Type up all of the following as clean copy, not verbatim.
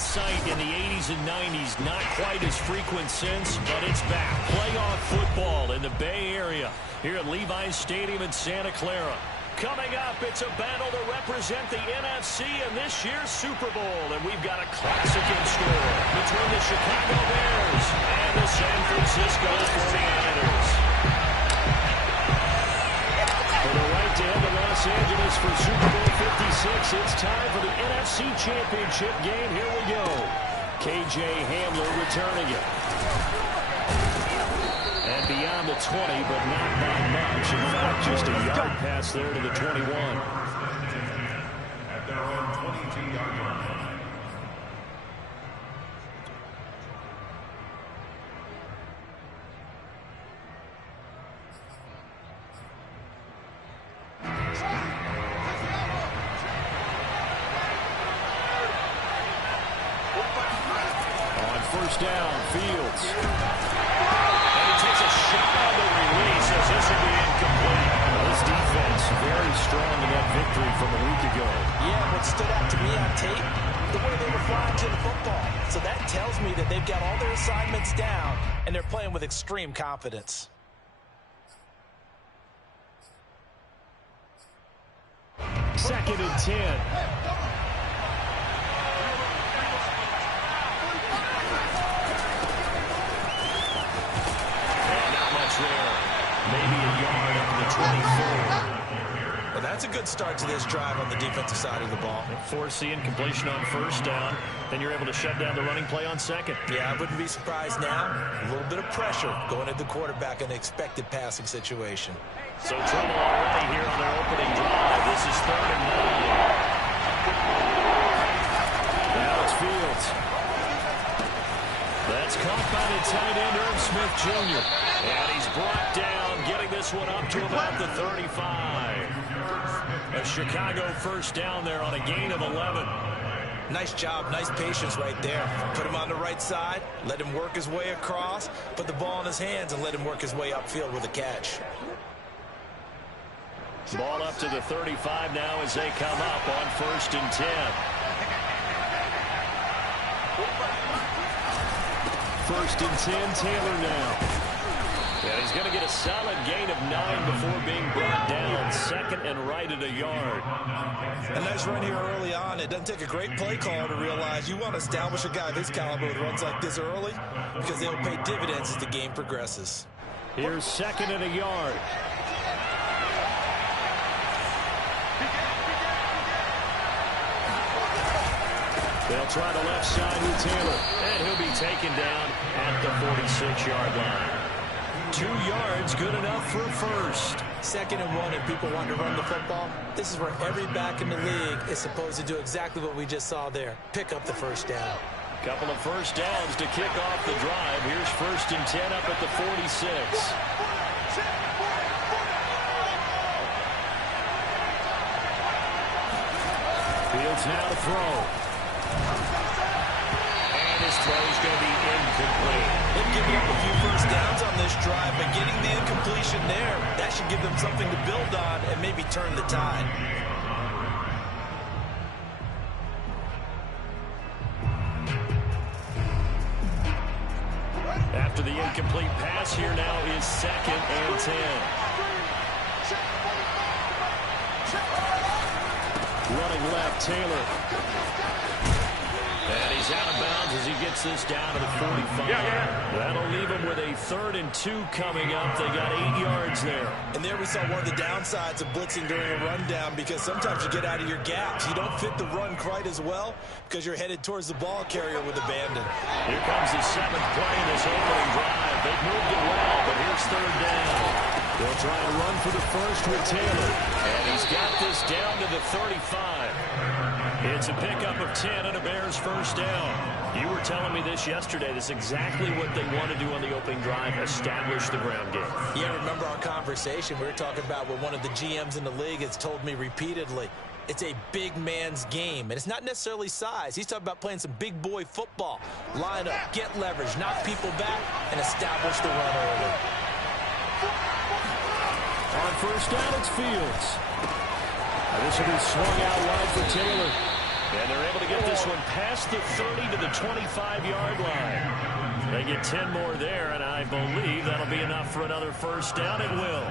sight in the 80s and 90s. Not quite as frequent since, but it's back. Playoff football in the Bay Area here at Levi's Stadium in Santa Clara. Coming up, it's a battle to represent the NFC in this year's Super Bowl. And we've got a classic in store between the Chicago Bears and the San Francisco 49ers. For the right to head to Los Angeles for Super Bowl 56, it's time for the NFC Championship game. Here we go. K.J. Hamler returning it. And beyond the 20, but not by much. In fact, just a yard pass there to the 21. At their own 22-yard line. On first down, Fields. This will be incomplete. This defense very strong in that victory from a week ago. Yeah, what stood out to me on tape, the way they were flying to the football. So that tells me that they've got all their assignments down, and they're playing with extreme confidence. Second and 10. Maybe a yard up to the 24. Well, that's a good start to this drive on the defensive side of the ball. Force the incompletion on first down. Then you're able to shut down the running play on second. Yeah, I wouldn't be surprised now. A little bit of pressure going at the quarterback in an expected passing situation. So trouble already here on their opening drive. This is 3rd and 9. Now it's Fields. That's caught by the tight end, Irv Smith Jr. And he's brought down, getting this one up to about the 35. A Chicago first down there on a gain of 11. Nice job, nice patience right there. Put him on the right side, let him work his way across, put the ball in his hands, and let him work his way upfield with a catch. Ball up to the 35 now as they come up on 1st and 10. 1st and 10, Taylor now. Yeah, he's going to get a solid gain of 9 before being brought down. 2nd and right at a yard. A nice run here early on. It doesn't take a great play caller to realize you want to establish a guy this caliber with runs like this early because they'll pay dividends as the game progresses. Here's 2nd and a yard. They'll try the left side with Taylor, and he'll be taken down at the 46-yard line. 2 yards, good enough for first. 2nd and 1, and people want to run the football. This is where every back in the league is supposed to do exactly what we just saw there. Pick up the first down. Couple of first downs to kick off the drive. Here's 1st and 10 up at the 46. Fields now to throw. And his throw is going to be incomplete. They've given up a few first downs on this drive, but getting the incompletion there, that should give them something to build on and maybe turn the tide. After the incomplete pass, here now is 2nd and 10. Running left, Taylor. And he's out of bounds as he gets this down to the 45. That'll leave him with a 3rd and 2 coming up. They got 8 yards there. And there we saw one of the downsides of blitzing during a rundown because sometimes you get out of your gaps. You don't fit the run quite as well because you're headed towards the ball carrier with abandon. Here comes the 7th play in this opening drive. They've moved it well, but here's 3rd down. They'll try and run for the first with Taylor. And he's got this down to the 35. It's a pickup of 10 and a Bears first down. You were telling me this yesterday. This is exactly what they want to do on the opening drive, establish the ground game. Yeah, remember our conversation. We were talking about what one of the GMs in the league has told me repeatedly. It's a big man's game, and it's not necessarily size. He's talking about playing some big boy football. Line up, get leverage, knock people back, and establish the run early. On first down, it's Fields. This will be swung out wide for Taylor. And they're able to get this one past the 30 to the 25-yard line. They get 10 more there, and I believe that'll be enough for another first down. It will.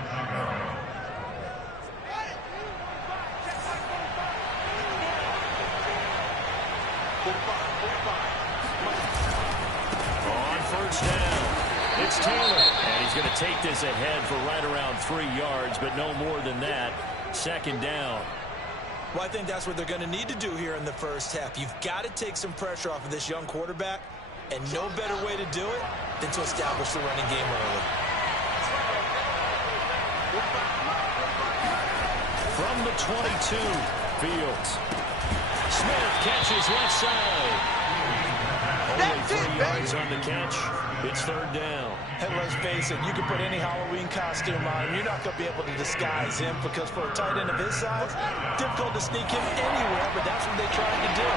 On first down, it's Taylor. And he's going to take this ahead for right around 3 yards, but no more than that. Second down. Well, I think that's what they're going to need to do here in the first half. You've got to take some pressure off of this young quarterback, and no better way to do it than to establish the running game early. From the 22, Fields. Smith catches left side. Only 3 yards on the catch. It's third down. And let's face it, you can put any Halloween costume on him. You're not going to be able to disguise him because for a tight end of his size, difficult to sneak him anywhere, but that's what they tried to do.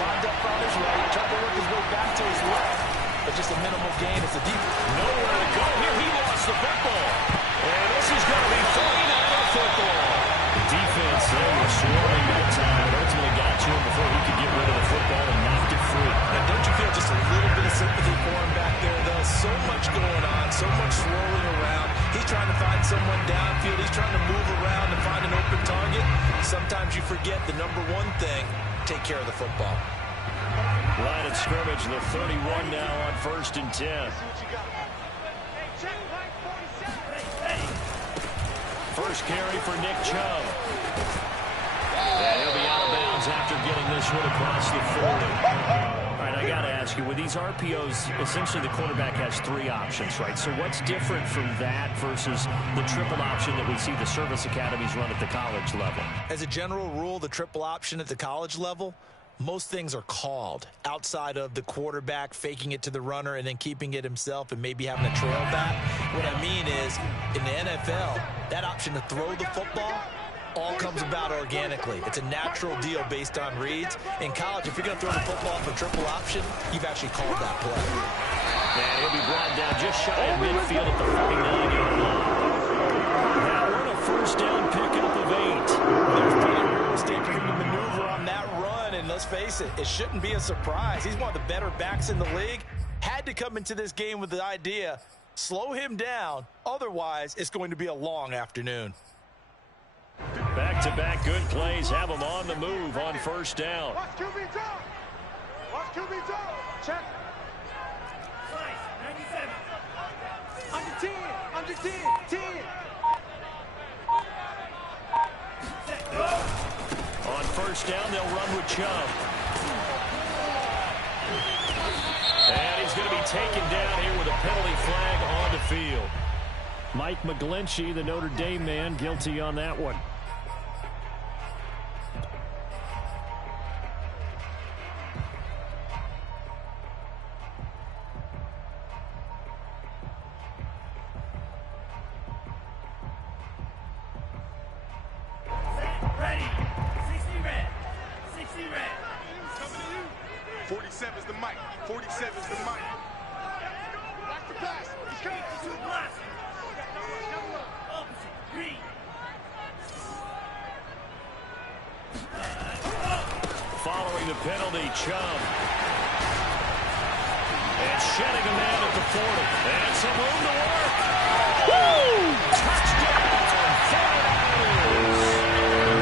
Lined up on his right, tried to work his way back to his left, but just a minimal gain. It's a deep. Nowhere to go here. He lost the football. And this is going to be 49er football. The defense, they were swarming that time. It ultimately got to him before he could get rid of the football and knocked it free. Now, don't you feel just a little bit of sympathy for him back there, though? So much going on, so much swirling around. He's trying to find someone downfield. He's trying to move around and find an open target. Sometimes you forget the number one thing, take care of the football. Line of scrimmage, the 31 now on 1st and 10. First carry for Nick Chubb. And he'll be out of bounds after getting this one across the 40. All right, I got to ask you, with these RPOs, essentially the quarterback has 3 options, right? So what's different from that versus the triple option that we see the service academies run at the college level? As a general rule, the triple option at the college level, most things are called outside of the quarterback faking it to the runner and then keeping it himself and maybe having a trail back. What I mean is, in the NFL, that option to throw the football all comes about organically. It's a natural deal based on reads. In college, if you're going to throw the football for triple option, you've actually called that play. And he'll be brought down just shy of midfield at the 49-yard line. Now we're in a first down pickup of 8. There's plenty of real estate for him to maneuver on that run, and let's face it, it shouldn't be a surprise. He's one of the better backs in the league. Had to come into this game with the idea, slow him down, otherwise it's going to be a long afternoon. Back-to-back good plays have him on the move on first down. Watch QB down. Watch QB down. Check. 97. Under 10. Under 10. 10. On first down, they'll run with Chubb. And he's going to be taken down here with a penalty flag on the field. Mike McGlinchey, the Notre Dame man, guilty on that one. Ready. 60 red. 60 red. 47 is the mic. 47 is the mic. Back to pass. He's coming. 52 blast. Opposite. Green. Following the penalty, Chubb. And shedding a man at the 40. And some room to work. Woo! Touchdown! 49ers!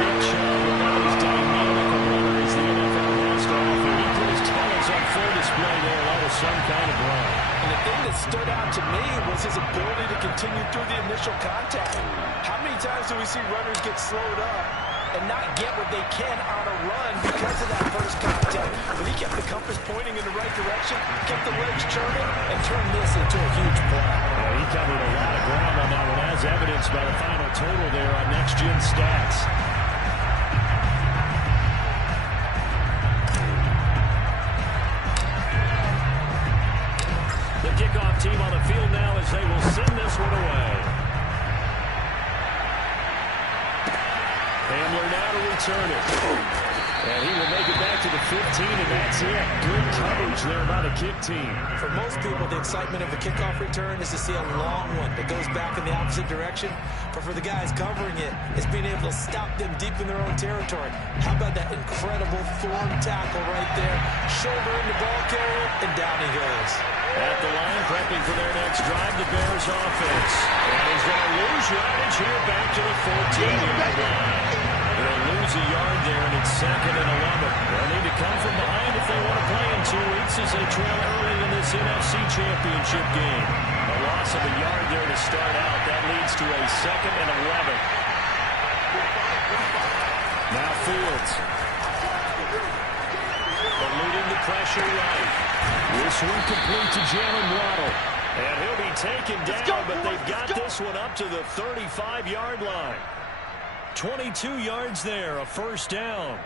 Nick Chubb, about as dynamic a runner as the NFL has to offer. He put his talents on full display there. That was some kind of run. And the thing that stood out to me was his ability to continue through the initial contact. How many times do we see runners get slowed up and not get what they can on a run because of that first contact? But he kept the compass pointing in the right direction, kept the legs churning, and turned this into a huge play. Well, he covered a lot of ground on that one, as evidenced by the final total there on Next Gen Stats. The kickoff team on the field now as they will send this one away. Hamler now to return it. And he will make it back to the 15, and that's it. Good coverage there by the kick team. For most people, the excitement of a kickoff return is to see a long one that goes back in the opposite direction. But for the guys covering it, it's being able to stop them deep in their own territory. How about that incredible form tackle right there? Shoulder in the ball carrier, and down he goes. At the line, prepping for their next drive, the Bears offense. And he's going to lose yardage here back to the 14-yard line. They'll lose a yard there, and it's 2nd and 11. They'll need to come from behind if they want to play in 2 weeks as they trail early in this NFC Championship game. A loss of a yard there to start out. That leads to a 2nd and 11. Now Fields. Eluding the pressure right. This one complete to Jalen Waddle. And he'll be taken down, but they've got this one up to the 35-yard line. 22 yards there, a first down.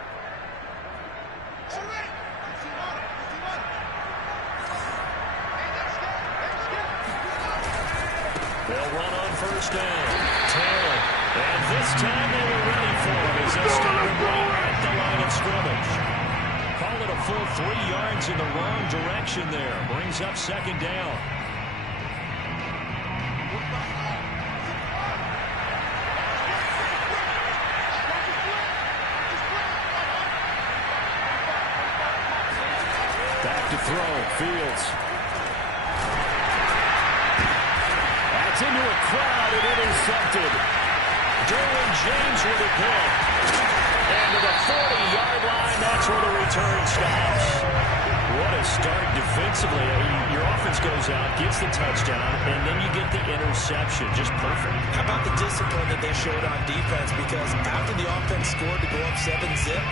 They'll run on first down. Taylor. And this time they were ready for him as they start him right at the line of scrimmage. Call it a full 3 yards in the wrong direction there. Brings up 2nd down. Back to throw. Fields. That's into a crowd and intercepted. Derwin James with a pick. And to the 40-yard line, that's where the return stops. What a start defensively. I mean, your offense goes out, gets the touchdown, and then you get the interception. Just perfect. How about the discipline that they showed on defense? Because after the offense scored to go up 7-zip,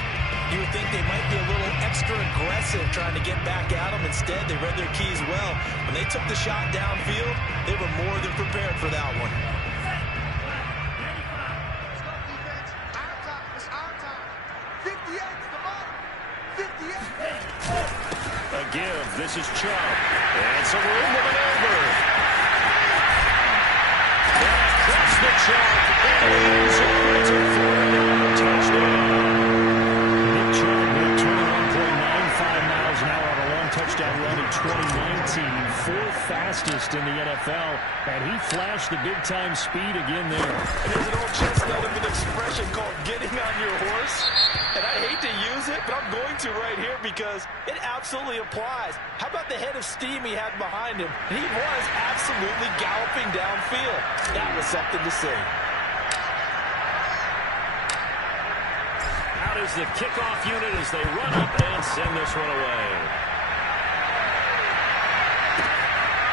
you would think they might be a little extra aggressive trying to get back at them. Instead, they read their keys well. When they took the shot downfield, they were more than prepared for that one. A give. This is Chubb. And some room to maneuver. And across the chalk. It's a 4-yard touchdown. Touchdown run in 2019, 4th fastest in the NFL, and he flashed the big-time speed again there. And there's an old chestnut of an expression called getting on your horse, and I hate to use it, but I'm going to right here because it absolutely applies. How about the head of steam he had behind him? He was absolutely galloping downfield. That was something to see. Out is the kickoff unit as they run up and send this one away.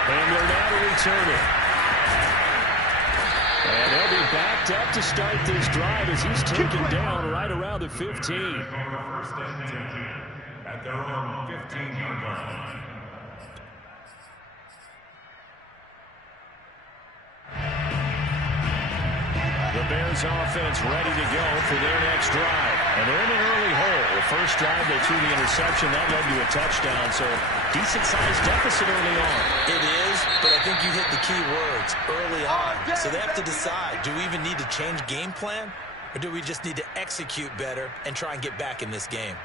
Hamler now to return it. And they'll be backed up to start this drive as he's taken down right around the 15. First and 10 at their own 15-yard line. The Bears offense ready to go for their next drive. And they're in an early hole. The first drive, they threw the interception. That led to a touchdown. So decent-sized deficit early on. It is, but I think you hit the key words early on. So they have to decide, do we even need to change game plan? Or do we just need to execute better and try and get back in this game?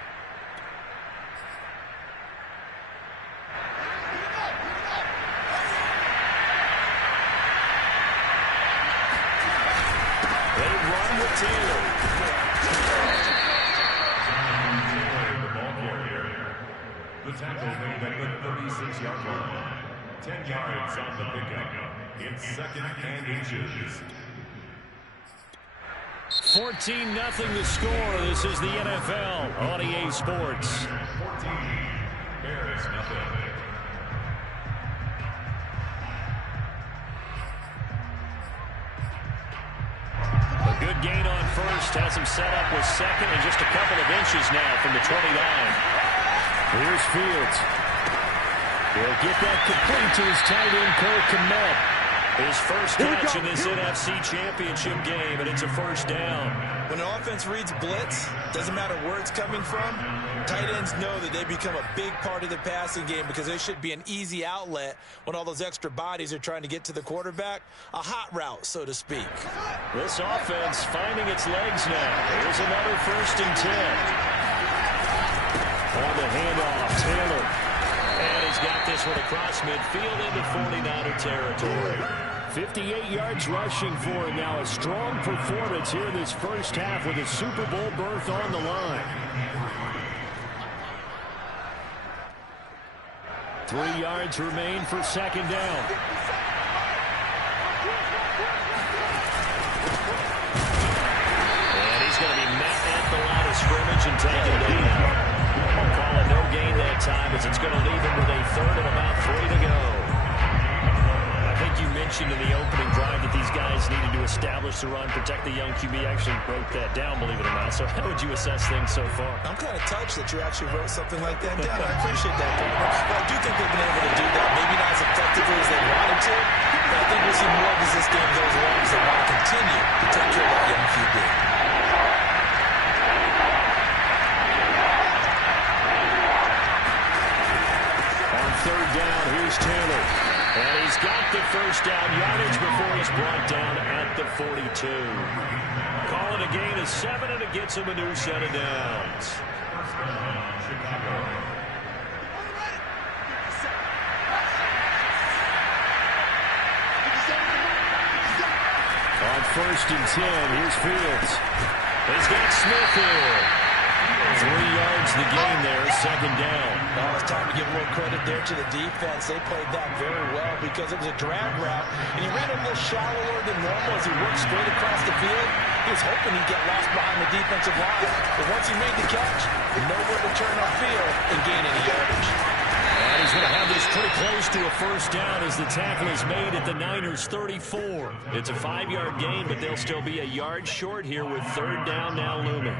The ball carrier. The tackle made at the 36-yard line. 10 yards on the pickup. It's 2nd and inches. 14-0 the score. This is the NFL on EA Sports. 14. Bears nothing. A good gain on first. Has him set up with 2nd and just a couple of inches now from the 29. Here's Fields. He'll get that complete to his tight end, Cole Kmet. His first catch in this NFC Championship game, and it's a first down. When an offense reads blitz, doesn't matter where it's coming from, tight ends know that they become a big part of the passing game because they should be an easy outlet when all those extra bodies are trying to get to the quarterback. A hot route, so to speak. This offense finding its legs now. Here's another 1st and 10. On this one across midfield into 49er territory. 58 yards rushing for him now. A strong performance here in this first half with a Super Bowl berth on the line. 3 yards remain for second down. And he's going to be met at the line of scrimmage and taken down. I'll call it no gain that time as it's going to leave him with a third and about 3 to go. I think you mentioned in the opening drive that these guys needed to establish the run, protect the young QB. Actually broke that down, believe it or not. So how would you assess things so far? I'm kind of touched that you actually wrote something like that down. I appreciate that, partner. But I do think they've been able to do that. Maybe not as effectively as they wanted to, but I think we'll see more as this game goes along as they want to continue to take care of that young QB. On third down, here's Taylor. And he's got the first down yardage before he's brought down at the 42. Calling a gain of 7, and it gets him a new set of downs. On first and 10, here's Fields. He's got Smith here. 3 yards the gain there, second down. Well, it's time to give a little credit there to the defense. They played that very well because it was a drag route, and he ran a little shallower than normal as he worked straight across the field. He was hoping he'd get lost behind the defensive line, but once he made the catch, nowhere to turn upfield and gain any yardage. And he's going to have this pretty close to a first down as the tackle is made at the Niners' 34. It's a 5-yard gain, but they'll still be a yard short here with third down now looming.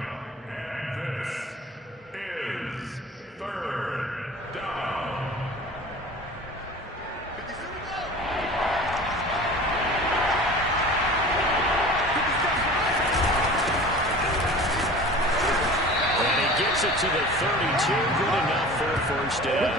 It to the 32, good enough for a first down.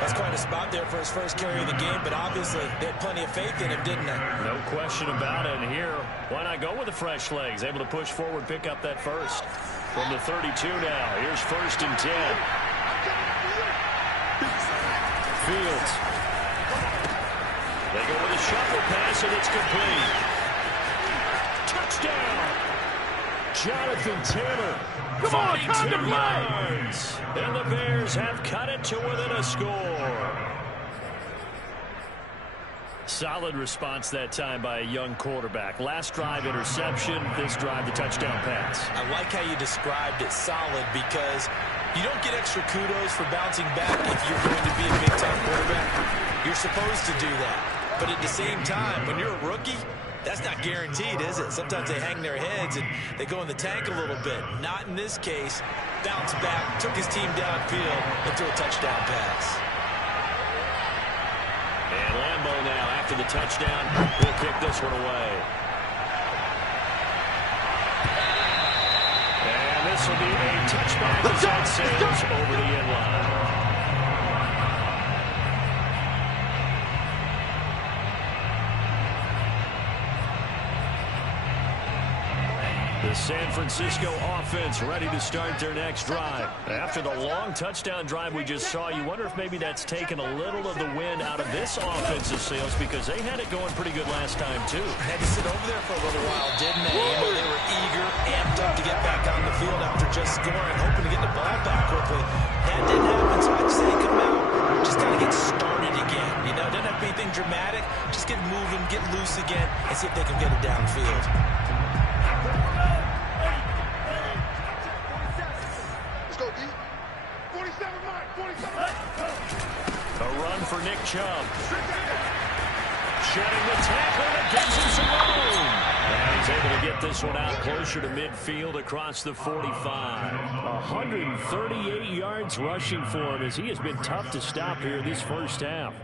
That's quite a spot there for his first carry of the game, but obviously they had plenty of faith in him, didn't they? No question about it. And here, why not go with the fresh legs? Able to push forward, pick up that first. From the 32 now, here's first and 10. Fields. They go with a shuffle pass, and it's complete. Touchdown! Jonathan Taylor. 42 yards. And the Bears have cut it to within a score. Solid response that time by a young quarterback. Last drive, interception. This drive, the touchdown pass. I like how you described it, solid, because you don't get extra kudos for bouncing back if you're going to be a big-time quarterback. You're supposed to do that. But at the same time, when you're a rookie, that's not guaranteed, is it? Sometimes they hang their heads and they go in the tank a little bit. Not in this case. Bounced back, took his team downfield, and threw a touchdown pass. And Lambeau now, after the touchdown, will kick this one away. And this will be a touchback as that sails over the end line. The San Francisco offense ready to start their next drive. After the long touchdown drive we just saw, you wonder if maybe that's taken a little of the wind out of this offensive sails because they had it going pretty good last time, too. Had to sit over there for a little while, didn't they? You know, they were eager, amped up to get back on the field after just scoring, hoping to get the ball back quickly. That didn't happen, so I'd say come out, just got to get started again. You know, doesn't have to be anything dramatic. Just get moving, get loose again, and see if they can get it downfield. A run for Nick Chubb. Shedding the tackle that gives him some room. And he's able to get this one out closer to midfield across the 45. 138 yards rushing for him as he has been tough to stop here this first half.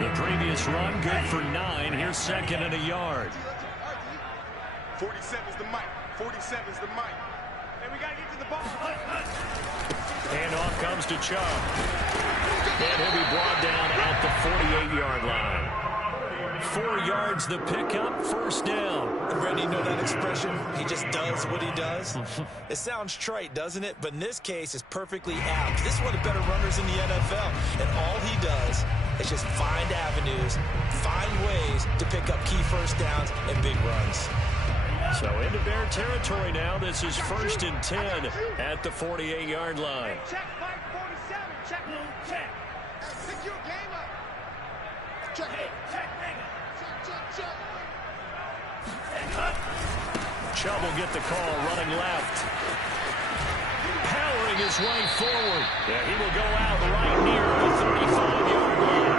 The previous run, good for 9. Here's second and a yard. 47's the mic. 47's the mic. And we got to get to the ball. And off comes to Chubb. And he'll be brought down at the 48-yard line. 4 yards the pickup, first down. Randy, you know that expression? He just does what he does. It sounds trite, doesn't it? But in this case, it's perfectly apt. This is one of the better runners in the NFL. And all he does is just find avenues, find ways to pick up key first downs and big runs. So into Bear territory now. This is 1st and 10 at the 48-yard line. Check, Mike 47. Check. Check. Pick your game up. Check. Hey, check, nigga. Check. Chubb will get the call, running left. Powering his way forward. Yeah, he will go out right near the 35-yard line.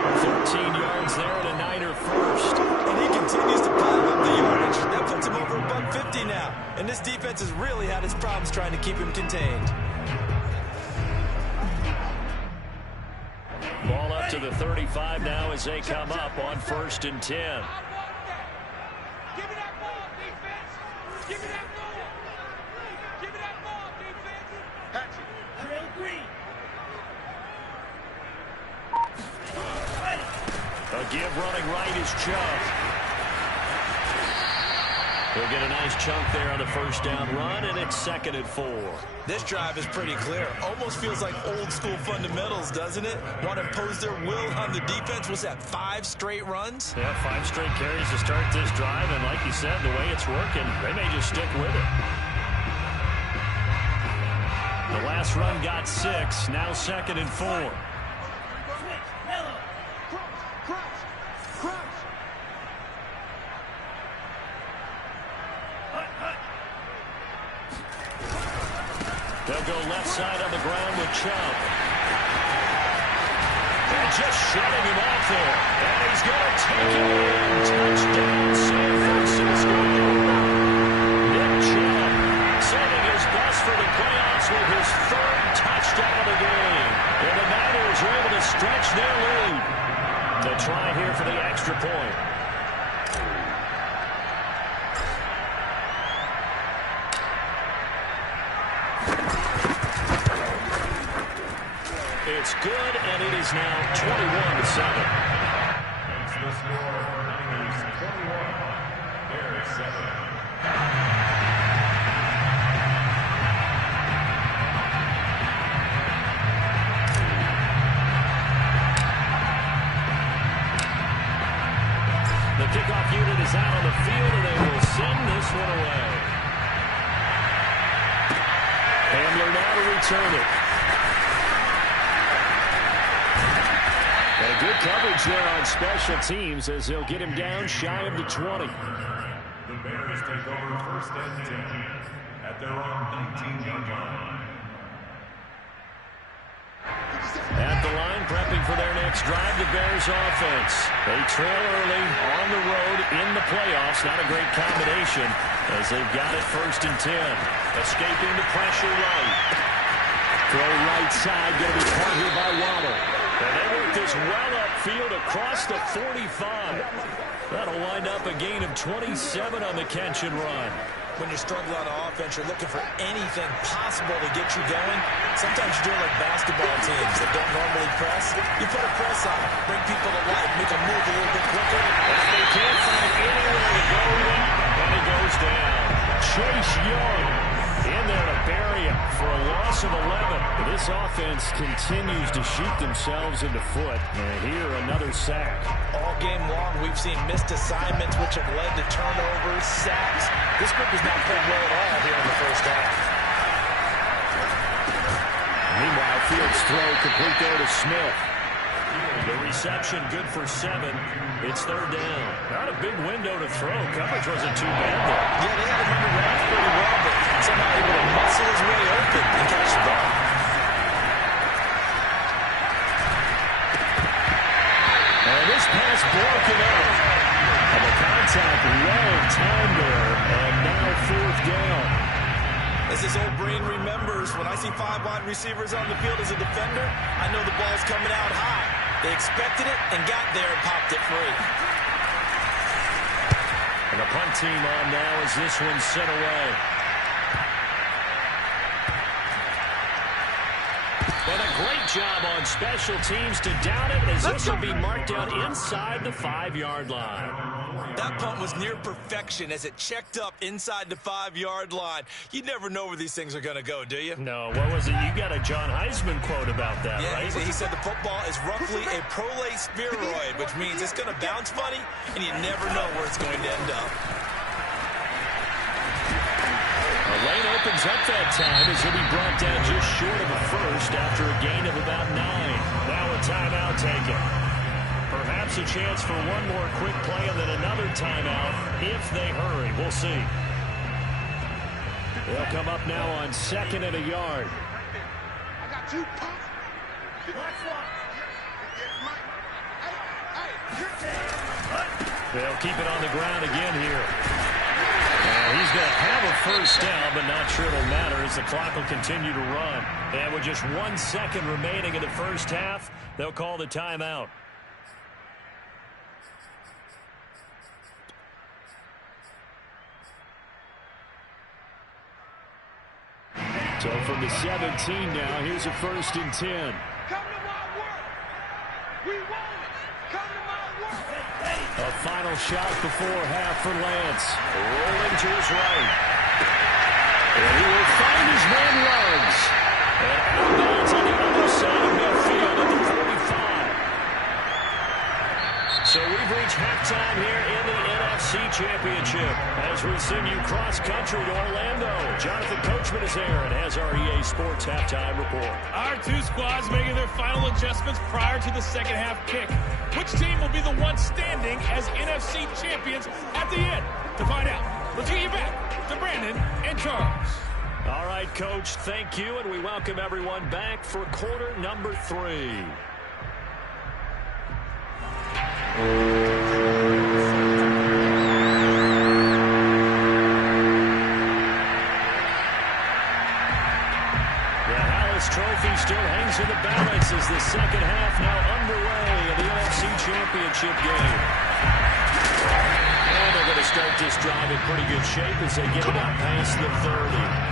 13 yards there and a Niner first. And he continues to pile up the yardage. That puts him over $150 now. And this defense has really had its problems trying to keep him contained. Ball up to the 35 now as they come up on 1st and 10. Give me that ball, defense. Give me that ball. Give me that ball, defense. Drill green. A give running right is Chubb. He'll get a nice chunk there on the first down run, and it's 2nd and 4. This drive is pretty clear. Almost feels like old school fundamentals, doesn't it? Want to impose their will on the defense. Was that 5 straight runs? Yeah, 5 straight carries to start this drive, and like you said, the way it's working, they may just stick with it. The last run got 6, now 2nd and 4. Switch. Mellow. Crunch. Hut. They'll go left side on the ground with Chubb. And just shutting him off there. And he's going to take it in. Touchdown, San Francisco. Nick Chubb saving his best for the playoffs with his 3rd touchdown of the game. And the Niners are able to stretch their lead. To try here for the extra point. It's good, and it is now 21-7. It's the score, Niners 21, Bears 7. The kickoff unit is out on the field, and they will send this one away. Hamler now to return it. And good coverage there on special teams as they'll get him down shy of the 20. The Bears take over 1st and 10 at their own 19-yard line. At the line, prepping for their next drive, the Bears offense. They trail early on the road in the playoffs. Not a great combination as they've got it 1st and 10. Escaping the pressure right. Throw right side, going to be caught here by Waddle. And they work this well upfield across the 45. That'll wind up a gain of 27 on the catch and run. When you're struggling on offense, you're looking for anything possible to get you going. Sometimes you do it like basketball teams that don't normally press. You put a press on them, bring people to life, make them move a little bit quicker. If they can't find anywhere to go with him, and he goes down. Chase Young in there to bury him for a loss of 11. This offense continues to shoot themselves in the foot. And here, another sack. All game long, we've seen missed assignments, which have led to turnovers, sacks. This group has not played well at all here in the first half. Meanwhile, Fields' throw complete there to Smith. The reception good for 7. It's 3rd down. Not a big window to throw. Coverage wasn't too bad there. Yeah, they had him under wraps pretty well, but somehow able to muscle his way open and catch the ball. And this pass broken up. And the contact well timed there. And now 4th down. As this old brain remembers, when I see 5 wide receivers on the field as a defender, I know the ball's coming out high. They expected it and got there and popped it free. And the punt team on now as this one's sent away. And a great job on special teams to down it, as this will be marked out inside the 5-yard line. That punt was near perfection as it checked up inside the 5-yard line. You never know where these things are going to go, do you? No, what was it? You got a John Heisman quote about that, yeah, right? He said the football is roughly a prolate spheroid, which means it's going to bounce funny, and you never know where it's going to end up. The lane opens up that time as he'll be brought down just short of a first after a gain of about 9. Now a timeout taken. Perhaps a chance for one more quick play and then another timeout if they hurry. We'll see. They'll come up now on 2nd and a yard. I got 2 pumps. They'll keep it on the ground again here. He's going to have a first down, but not sure it'll matter as the clock will continue to run. And with just 1 second remaining in the first half, they'll call the timeout. So from the 17 now, here's a 1st and 10. Come to my work. We want it. Come to my work. A final shot before half for Lance. Rolling to his right. And he will find his man Ruggs. And out of bounds on the other side of midfield at the 45. So we've reached halftime here in the NFC Championship as we send you cross-country to Orlando. Jonathan Coachman is here and has our EA Sports halftime report. Our 2 squads making their final adjustments prior to the second half kick. Which team will be the one standing as NFC champions at the end? To find out, let's get you back to Brandon and Charles. All right, Coach, thank you, and we welcome everyone back for quarter number 3. Trophy still hangs in the balance as the second half now underway in the NFC Championship game. And they're going to start this drive in pretty good shape as they get it out past the 30.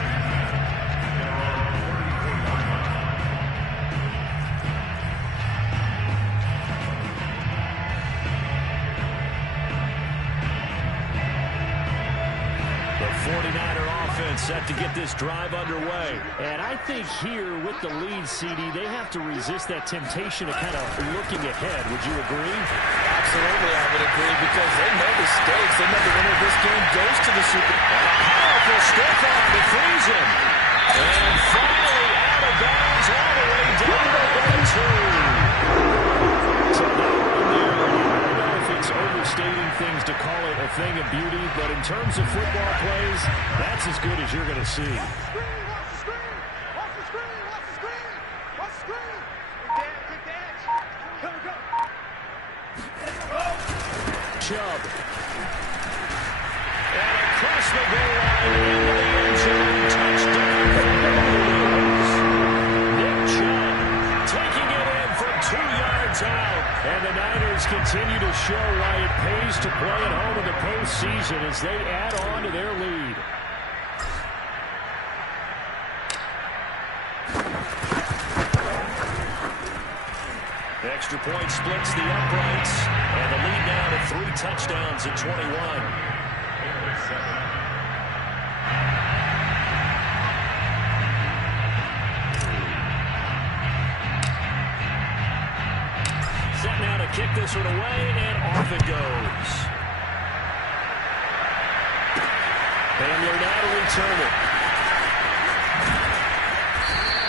Set to get this drive underway. And I think here with the lead, CD, they have to resist that temptation of kind of looking ahead. Would you agree? Absolutely, I would agree, because they know the stakes. They know the winner of this game goes to the Super Bowl. And a powerful stiff arm to freeze him. And finally out of bounds all the way down to the 2. So that one there, I don't know if it's overstating things to call it a thing of beauty, but in terms of football plays, that's as good as you're going to see. Watch the screen. Watch the screen. Watch the screen. Watch the screen. Quick dance. Go. Chubb. And across the goal line into the end zone. Touchdown. Nick Chubb taking it in from 2 yards out. And the Niners continue to show why it pays to play at home in the postseason as they add on to their lead. Extra point splits the uprights, and the lead now to 3 touchdowns at 21. Set now to kick this one away, and off it goes. Handler now to return it.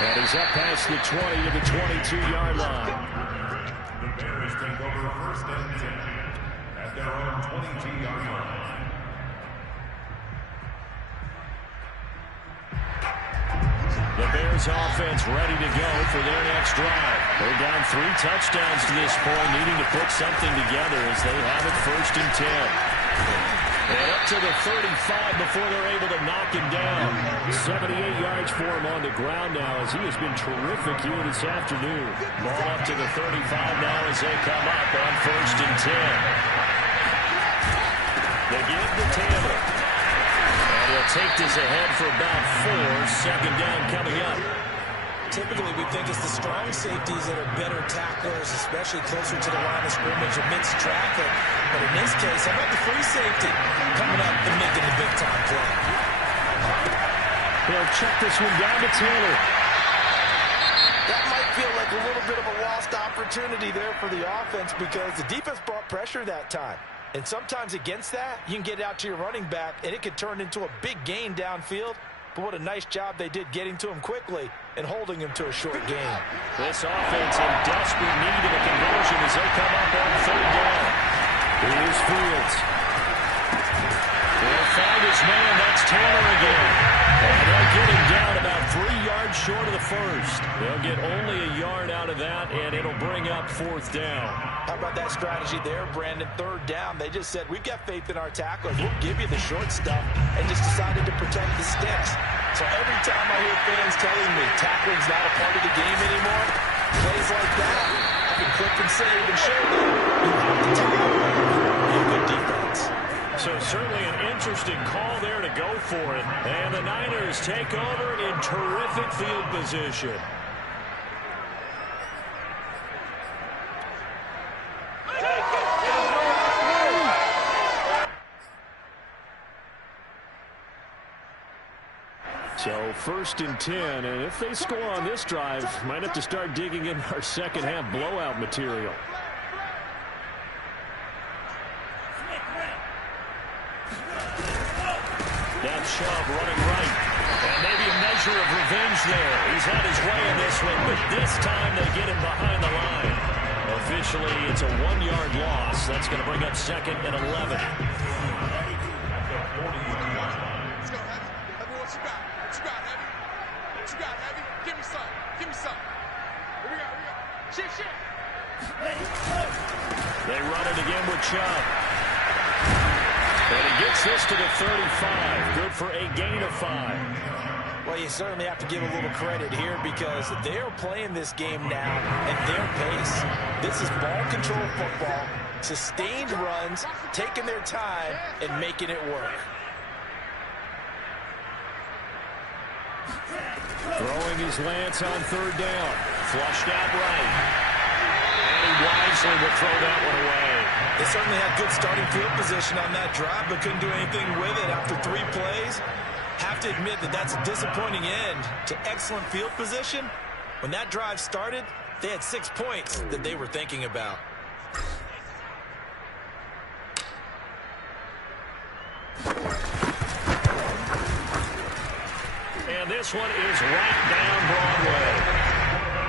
And he's up past the 20 to the 22-yard line. The Bears take over 1st and 10 at their own 22-yard line. The Bears offense ready to go for their next drive. They're down 3 touchdowns to this point, needing to put something together as they have it 1st and 10. And up to the 35 before they're able to knock him down. 78 yards for him on the ground now as he has been terrific here this afternoon. Ball up to the 35 now as they come up on 1st and 10. They give the Taylor. And he'll take this ahead for about 4. 2nd down coming up. typically we think it's the strong safeties that are better tacklers, especially closer to the line of scrimmage amidst traffic. But in this case, how about the free safety coming up and making the big-time play? He'll check this one down to Taylor. That might feel like a little bit of a lost opportunity there for the offense because the defense brought pressure that time. And sometimes against that, you can get it out to your running back, and it could turn into a big gain downfield. But what a nice job they did getting to him quickly and holding him to a short gain. This offense in desperate need of a conversion as they come up on third down. Here's Fields. He'll find his man. That's Taylor again. And they'll get him down about 3 yards short of the first. They'll get only a yard out of that, and it'll bring up fourth down. How about that strategy there, Brandon? Third down, they just said, we've got faith in our tacklers. We'll give you the short stuff, and just decided to protect the sticks. So every time I hear fans telling me tackling's not a part of the game anymore, plays like that, I can click and save and show them you have to tackle a good defense. So certainly an interesting call there to go for it. And the Niners take over in terrific field position. So first and 10, and if they score on this drive, might have to start digging in our second half blowout material. That's Chubb running right. And maybe a measure of revenge there. He's had his way in this one, but this time they get him behind the line. Officially, it's a 1-yard loss. That's going to bring up second and 11. Let's go, Heavy. Heavy, what you got? What you got, Heavy? What you got, Heavy? Give me some. Give me some. Here we go, here we go. Shit. They run it again with Chubb. And he gets this to the 35. Good for a gain of 5. Well, you certainly have to give a little credit here because they're playing this game now at their pace. This is ball control football, sustained runs, taking their time, and making it work. Throwing his Lance on third down. Flushed out right. And he wisely will throw that one away. They certainly had good starting field position on that drive, but couldn't do anything with it after 3 plays. Have to admit that that's a disappointing end to excellent field position. When that drive started, they had 6 points that they were thinking about. And this one is right down Broadway.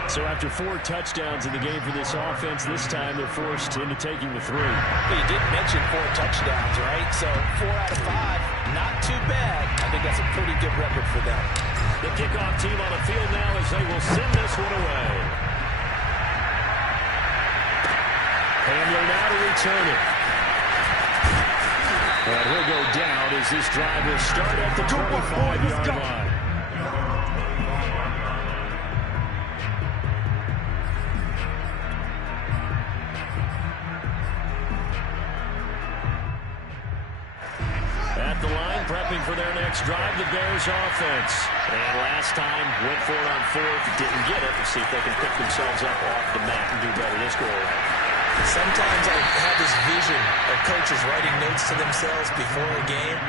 So after 4 touchdowns in the game for this offense, this time they're forced into taking the 3. Well, you did mention 4 touchdowns, right? So 4 out of 5, not too bad. I think that's a pretty good record for them. The kickoff team on the field now as they will send this one away. Hamler now to return it. And he'll go down as this drive will start at the 25-yard line. At the line, prepping for their next drive, the Bears offense. And last time, went for it on 4th, didn't get it. We'll see if they can pick themselves up off the mat and do better this go around. Sometimes I have this vision of coaches writing notes to themselves before a game,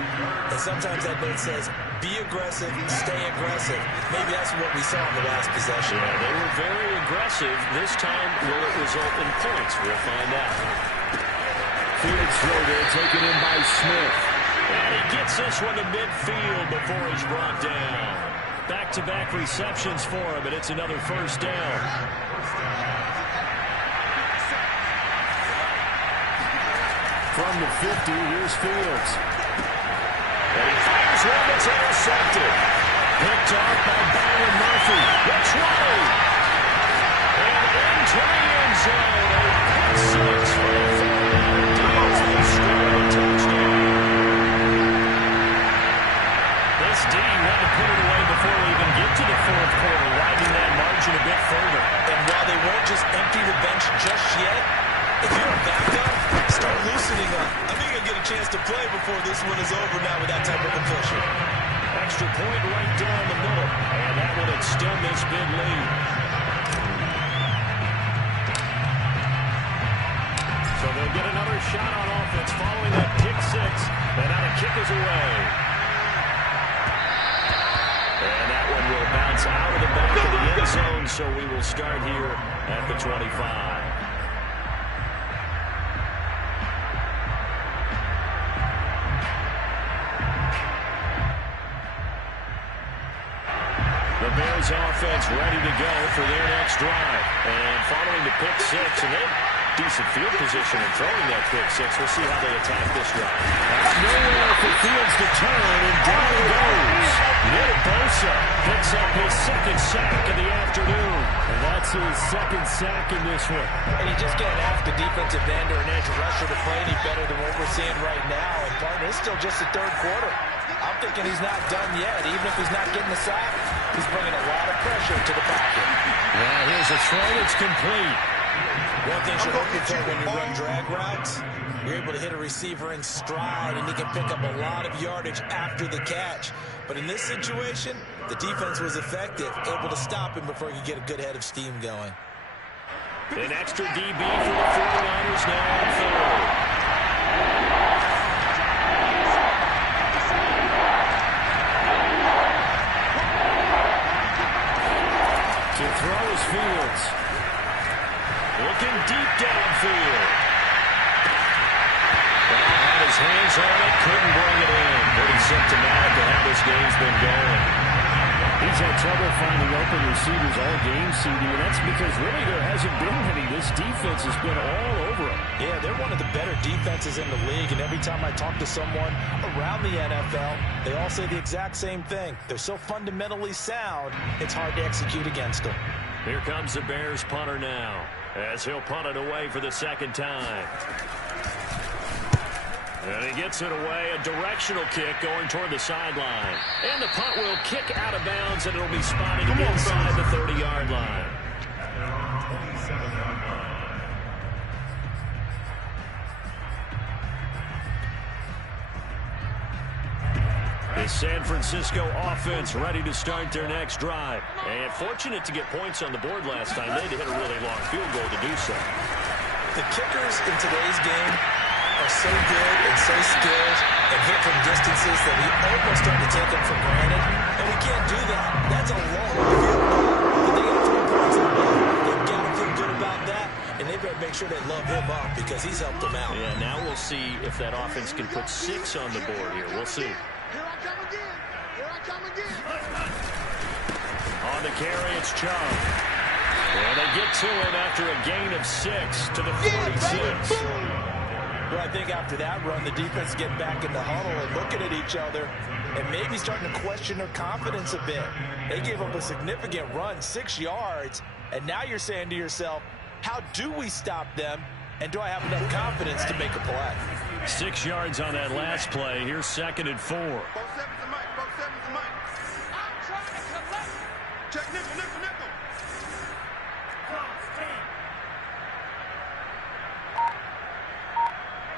and sometimes that note says, be aggressive, stay aggressive. Maybe that's what we saw in the last possession. Yeah, they were very aggressive. This time, will it result in points? We'll find out. Fields throw there, taken in by Smith. And he gets this one to midfield before he's brought down. Back-to-back receptions for him, and it's another first down. From the 50, here's Fields. And he fires one that's intercepted. Picked off by Byron Murphy. Which way? And into the end zone. A pick 6 for the 49 D's. They score a touchdown. This D wanted to put it away before we even get to the 4th quarter, widening that margin a bit further. And while they won't just empty the bench just yet, if you're a backup, start loosening up. I think you'll get a chance to play before this one is over now with that type of completion. extra point right down the middle. And that will extend this big lead. So they'll get another shot on offense following that pick six. And now the kick is away. And that one will bounce out of the back of the end zone, so we will start here at the 25. The Bears offense ready to go for their next drive. And following the pick six, and they have decent field position in throwing that pick six. We'll see how they attack this drive. Nowhere for Fields to turn, and down he goes. Nick Bosa picks up his second sack of the afternoon. And that's his second sack in this one. And you just can't ask the defensive end or an edge rusher to play any better than what we're seeing right now. And partner, it's still just the third quarter. I'm thinking he's not done yet. Even if he's not getting the sack, he's bringing a lot of pressure to the pocket. Now here's a throw that's complete. One thing you're looking for when you run drag routes, you're able to hit a receiver in stride, and he can pick up a lot of yardage after the catch. But in this situation, the defense was effective, able to stop him before he could get a good head of steam going. An extra DB for the 49ers now on third. To throw is Fields. Looking deep downfield. Well, had his hands on it, couldn't bring it in. Pretty symptomatic of how this game's been going. He's had trouble finding open receivers all game, CD, and that's because really there hasn't been any. This defense has been all over him. Yeah, they're one of the better defenses in the league, and every time I talk to someone around the NFL, they all say the exact same thing. They're so fundamentally sound, it's hard to execute against them. Here comes the Bears punter now, as he'll punt it away for the second time. And he gets it away, a directional kick going toward the sideline. And the punt will kick out of bounds, and it'll be spotted inside the 30-yard line. The San Francisco offense ready to start their next drive. And fortunate to get points on the board last time. They had to hit a really long field goal to do so. The kickers in today's game are so good and so skilled and hit from distances that we almost start to take them for granted. And we can't do that. That's a long field goal. But they got 3 points on the board. They've got to feel good about that. And they better make sure they love him up because he's helped them out. Yeah, now we'll see if that offense can put 6 on the board here. We'll see. Here I come again. Here I come again. On the carry, it's Chubb. And they get to him after a gain of 6 to the 46. Well, I think after that run, the defense get back in the huddle and looking at each other and maybe starting to question their confidence a bit. They gave up a significant run, 6 yards, and now you're saying to yourself, how do we stop them, and do I have enough confidence to make a play? 6 yards on that last play. Here's 2nd and 4. Both sevens and Mike. Both sevens and Mike. I'm trying to collect. Check nickel, nickel, nickel.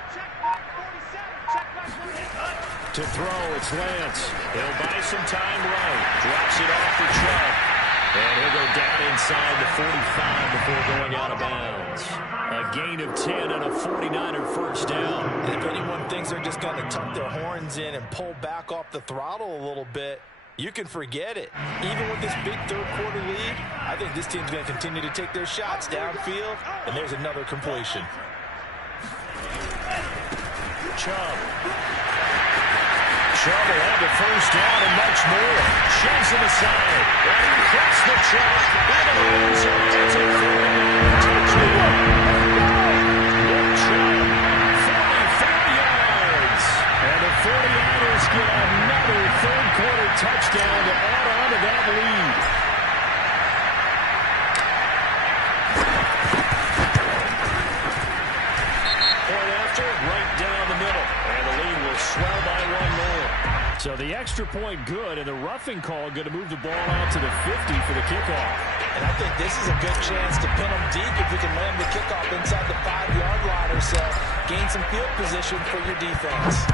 Check back 47. Check back 47. To throw, it's Lance. He'll buy some time right. Drops it off for Chubb. And he'll go down inside the 45 before going out of bounds. A gain of 10 and a 49er first down. And if anyone thinks they're just going to tuck their horns in and pull back off the throttle a little bit, you can forget it. Even with this big third quarter lead, I think this team's going to continue to take their shots downfield, and there's another completion. Chubb will have the first down and much more. Shoves it aside. And he hits the trap. And it ends up to a 49 touchdown. Nick Chubb, 44 yards. And the 49ers get another third quarter touchdown to add on to that lead. Point after, right down the middle. And the lead will swell by 1 more. So the extra point good, and the roughing call going to move the ball out to the 50 for the kickoff. And I think this is a good chance to pin them deep if you can land the kickoff inside the 5-yard line or so. Gain some field position for your defense.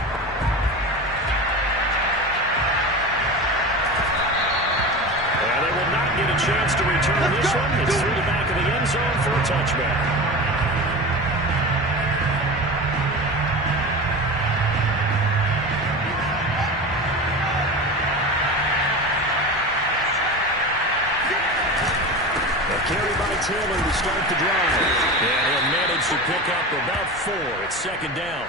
might get a chance to return this one. It's through the back of the end zone for a touchback. Carry by Taylor to start the drive. And he'll manage to pick up about 4. It's second down.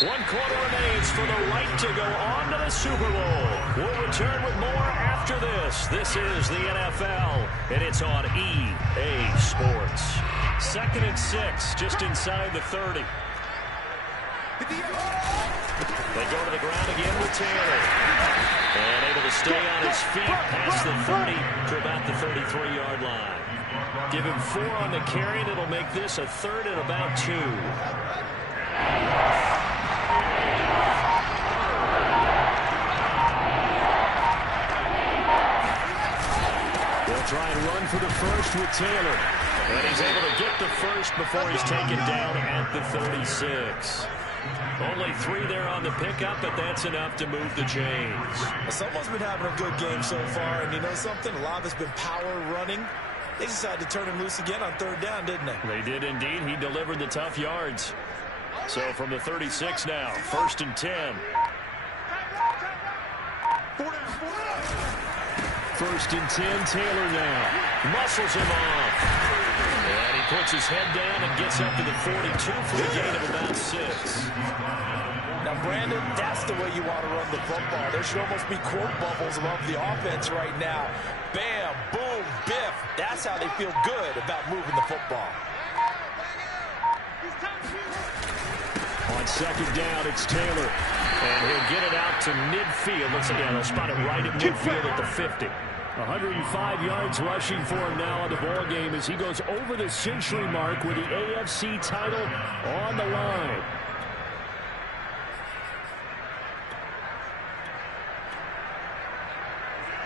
1 quarter remains for the right to go on to the Super Bowl. We'll return with more after this. This is the NFL, and it's on EA Sports. 2nd and 6, just inside the 30. They go to the ground again with Taylor. And able to stay on his feet past the 30 to about the 33-yard line. Give him 4 on the carry, and it'll make this a 3rd and about 2. They'll try and run for the first with Taylor. And he's able to get the first before he's taken down at the 36. Only 3 there on the pickup, but that's enough to move the chains. Someone's been having a good game so far, and you know something? A lot has been power running. They decided to turn him loose again on 3rd down, didn't they? They did indeed. He delivered the tough yards. So from the 36 now, 1st and 10. 1st and 10, Taylor now. Muscles him off. And he puts his head down and gets up to the 42 for a gain of about 6. Now, Brandon, that's the way you want to run the football. There should almost be quote bubbles above the offense right now. Bam, boom, biff. That's how they feel good about moving the football. On 2nd down, it's Taylor. And he'll get it out to midfield. Let's see, they'll spot it right at midfield at the 50. 105 yards rushing for him now on the ball game as he goes over the century mark with the AFC title on the line.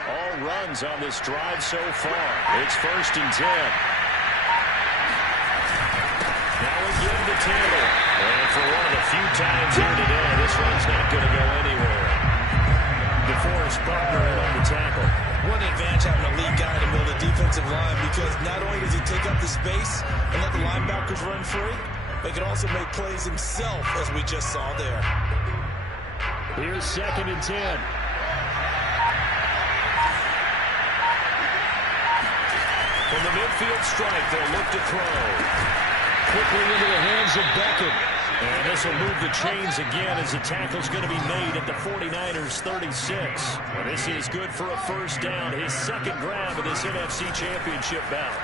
All runs on this drive so far. It's 1st and 10. Now again to Taylor. And for one of the few times here today, this one's not going to go anywhere. DeForest Buckner in on the tackle. What an advantage having a lead guy in the middle of the defensive line, because not only does he take up the space and let the linebackers run free, but he can also make plays himself, as we just saw there. Here's 2nd and 10. From the midfield strike, they'll look to throw. Quickly into the hands of Beckham. And this will move the chains again as the tackle's going to be made at the 49ers 36. And this is good for a 1st down, his 2nd grab of this NFC Championship bout.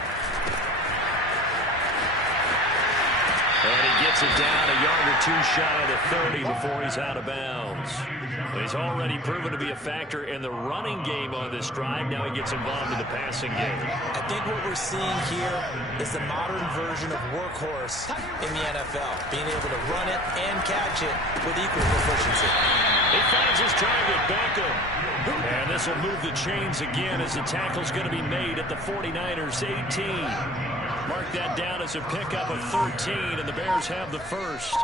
And he gets it down a yard or 2 shy of the 30 before he's out of bounds. He's already proven to be a factor in the running game on this drive. Now he gets involved in the passing game. I think what we're seeing here is the modern version of workhorse in the NFL, being able to run it and catch it with equal proficiency. He finds his target, Beckham. And this will move the chains again as the tackle's going to be made at the 49ers 18. Mark that down as a pickup of 13, and the Bears have the first.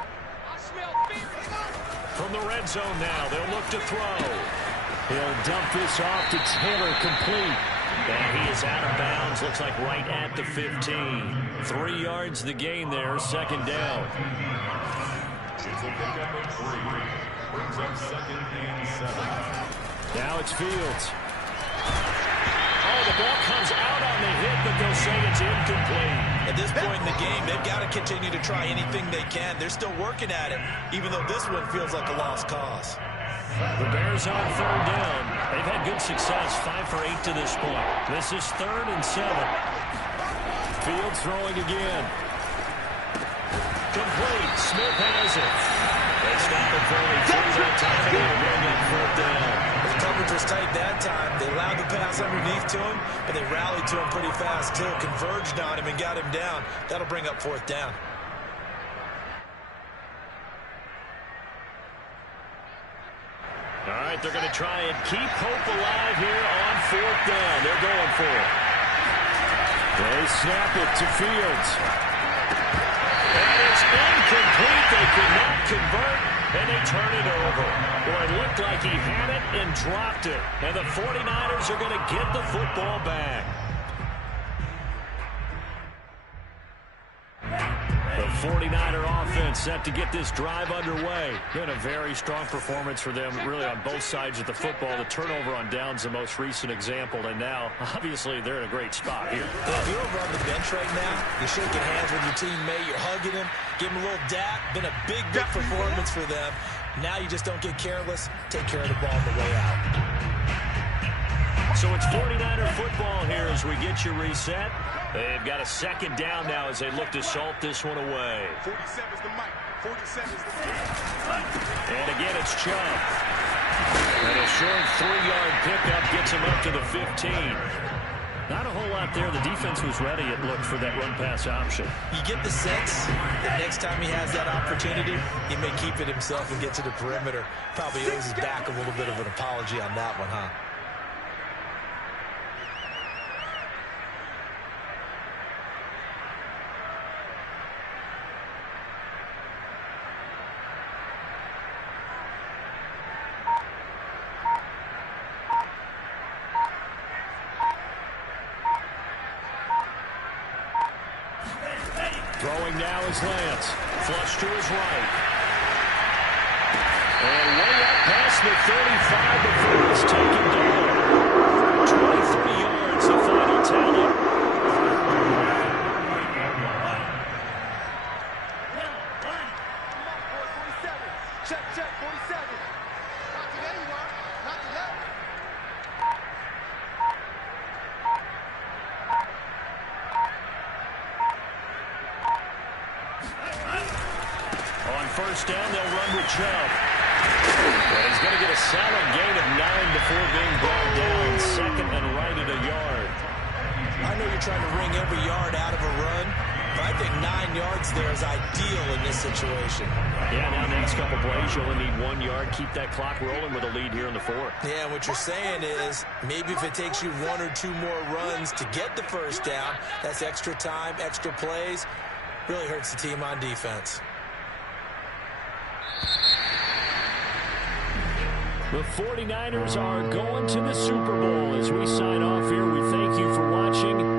From the red zone now, they'll look to throw. He'll dump this off to Taylor, complete. And he is out of bounds, looks like right at the 15. 3 yards the gain there, 2nd down. It's a pickup of 3. Brings up 2nd and 7. Now it's Fields. Oh, the ball comes out on the hit, but they'll say it's incomplete. At this point in the game, they've got to continue to try anything they can. They're still working at it, even though this one feels like a lost cause. The Bears on 3rd down. They've had good success, 5 for 8 to this point. This is 3rd and 7. Fields throwing again. Complete. Smith has it. They stop it for only 3 that time, and they'll bring up 4th down. The coverage was tight that time. They allowed the pass underneath to him, but they rallied to him pretty fast too, converged on him and got him down. That'll bring up 4th down. All right, they're going to try and keep hope alive here on 4th down. They're going for it. They snap it to Fields. And it's incomplete. They could not convert. And they turn it over. Well, it looked like he had it and dropped it. And the 49ers are going to get the football back. The 49er offense set to get this drive underway. Been a very strong performance for them, really, on both sides of the football. The turnover on downs, the most recent example, and now, obviously, they're in a great spot here. If you're over on the bench right now, you're shaking hands with your teammate, you're hugging him, give him a little dap. Been a big performance for them. Now you just don't get careless. Take care of the ball on the way out. So it's 49er football here as we get you reset. They've got a second down now as they look to salt this one away. 47's the mic. 47's the mic. And again, it's Chubb. And a short 3-yard pickup gets him up to the 15. Not a whole lot there. The defense was ready, it looked, for that run-pass option. You get the sense that next time he has that opportunity, he may keep it himself and get to the perimeter. Probably owes his back a little bit of an apology on that one, huh? Throwing now is Lance. Flush to his right. And way up past the 35 before he's taken down. 23 yards, the final tally. Check, 47. Not today, you are. Not today. On first down, they'll run with Chubb. And he's going to get a solid gain of 9 before being brought down. Second and right at a yard. I know you're trying to wring every yard out of a run, but I think 9 yards there is ideal in this situation. Yeah, now next couple plays, you only need 1 yard. Keep that clock rolling with a lead here in the fourth. Yeah, what you're saying is maybe if it takes you 1 or 2 more runs to get the first down, that's extra time, extra plays. Really hurts the team on defense. The 49ers are going to the Super Bowl. As we sign off here, we thank you for watching.